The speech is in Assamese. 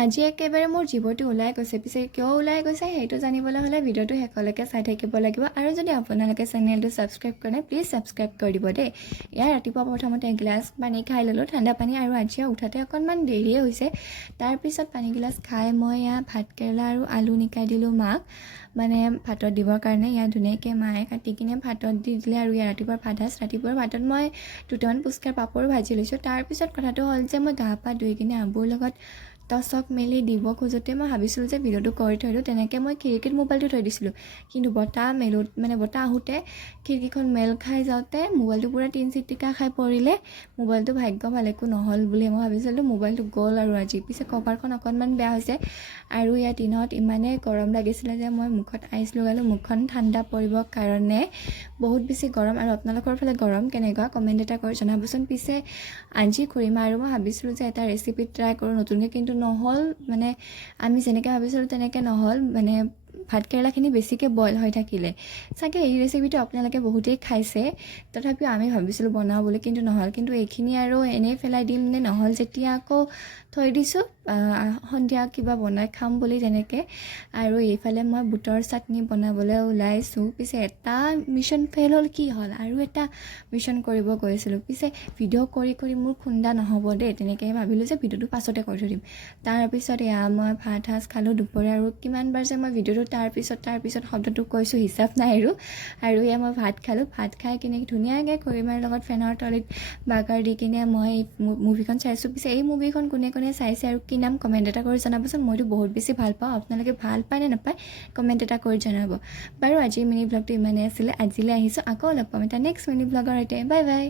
আজি একেবাৰে মোৰ জীৱটো ওলাই গৈছে। পিছে কিয় ওলাই গৈছে সেইটো জানিবলৈ হ'লে ভিডিঅ'টো শেষলৈকে চাই থাকিব লাগিব। আৰু যদি আপোনালোকে চেনেলটো ছাবস্ক্ৰাইব কৰে নাই প্লিজ ছাবস্ক্ৰাইব কৰি দিব দেই। ইয়াৰ ৰাতিপুৱা প্ৰথমতে এগিলাচ পানী খাই ল'লোঁ, ঠাণ্ডা পানী, আৰু আজি উঠাতে অকণমান দেৰিয়ে হৈছে। তাৰপিছত পানীগিলাচ খাই মই ভাতকেৰেলা আৰু আলু নিকাই দিলোঁ মাক, মানে ভাতত দিবৰ কাৰণে। ইয়াত ধুনীয়াকৈ মায়ে কাটি কিনে ভাতত দি দিলে। আৰু ইয়াৰ ৰাতিপুৱাৰ ভাত সাজ, ৰাতিপুৱাৰ ভাতত মই দুটামান পুচকাৰ পাপৰ ভাজি লৈছোঁ। তাৰপিছত কথাটো হ'ল যে মই গা পা ধুই কিনে আবুৰ লগত টচক মেলি দিব খোজোঁতে মই ভাবিছিলোঁ যে ভিডিঅ'টো কৰি থৈ দিওঁ। তেনেকৈ মই খিৰিকীত মোবাইলটো থৈ দিছিলোঁ, কিন্তু বতাহ আহোঁতে খিৰিকীখন মেল খাই যাওঁতে মোবাইলটো পূৰা তিনচিটিকা খাই পৰিলে। মোবাইলটো ভাগ্য ভাল একো নহ'ল বুলি মই ভাবিছিলোঁ, মোবাইলটো গ'ল আৰু আজি। পিছে কভাৰখন অকণমান বেয়া হৈছে। আৰু ইয়াৰ দিনত ইমানেই গৰম লাগিছিলে যে মই মুখত আইচ লগালোঁ মুখখন ঠাণ্ডা পৰিবৰ কাৰণে। বহুত বেছি গৰম। আৰু আপোনালোকৰ ফালে গৰম কেনেকুৱা কমেণ্ট এটা কৰি জনাবচোন। পিছে আজি খুৰীমা আৰু মই ভাবিছিলোঁ যে এটা ৰেচিপি ট্ৰাই কৰোঁ নতুনকৈ, কিন্তু নহ'ল। মানে আমি যেনেকৈ ভাবিছিলোঁ তেনেকৈ নহ'ল। মানে ভাতকেৰেলাখিনি বেছিকৈ বইল হৈ থাকিলে। চাগে এই ৰেচিপিটো আপোনালোকে বহুতেই খাইছে, তথাপিও আমি ভাবিছিলোঁ বনাওঁ বুলি, কিন্তু নহ'ল। কিন্তু এইখিনি আৰু এনেই পেলাই দিম নে নহ'ল, যেতিয়া আকৌ থৈ দিছোঁ সন্ধিয়া কিবা বনাই খাম বুলি তেনেকৈ। আৰু এইফালে মই বুটৰ চাটনি বনাবলৈ ওলাইছোঁ। পিছে এটা মিছন ফেইল হ'ল, কি হ'ল আৰু এটা মিছন কৰিব গৈছিলোঁ। পিছে ভিডিঅ' কৰি মোৰ খুন্দা নহ'ব দেই, তেনেকৈ ভাবিলোঁ যে ভিডিঅ'টো পাছতে কৰি থৈ দিম। তাৰপিছত মই ভাত সাজ খালোঁ দুপৰীয়া। আৰু কিমানবাৰ যে মই ভিডিঅ'টো তাৰপিছত শব্দটো কৈছোঁ হিচাপ নাই আৰু মই ভাত খালোঁ। ভাত খাই কিনে ধুনীয়াকৈ খুৰীমাৰ লগত ফেনৰ তলিত বাগৰ দি কিনে মই মুভিখন চাইছোঁ। পিছে এই মুভিখন কোনে কোনে চাইছে আৰু কি নাম কমেণ্ট এটা কৰি জনাবচোন। মইতো বহুত বেছি ভাল পাওঁ, আপোনালোকে ভাল পায় নে নাপায় কমেণ্ট এটা কৰি জনাব। বাৰু আজিৰ মিনি ব্লগটো ইমানেই আছিলে। আজিলৈ আহিছোঁ, আকৌ লগ পাম এটা নেক্সট মিনি ব্লগৰ সৈতে। Bye bye.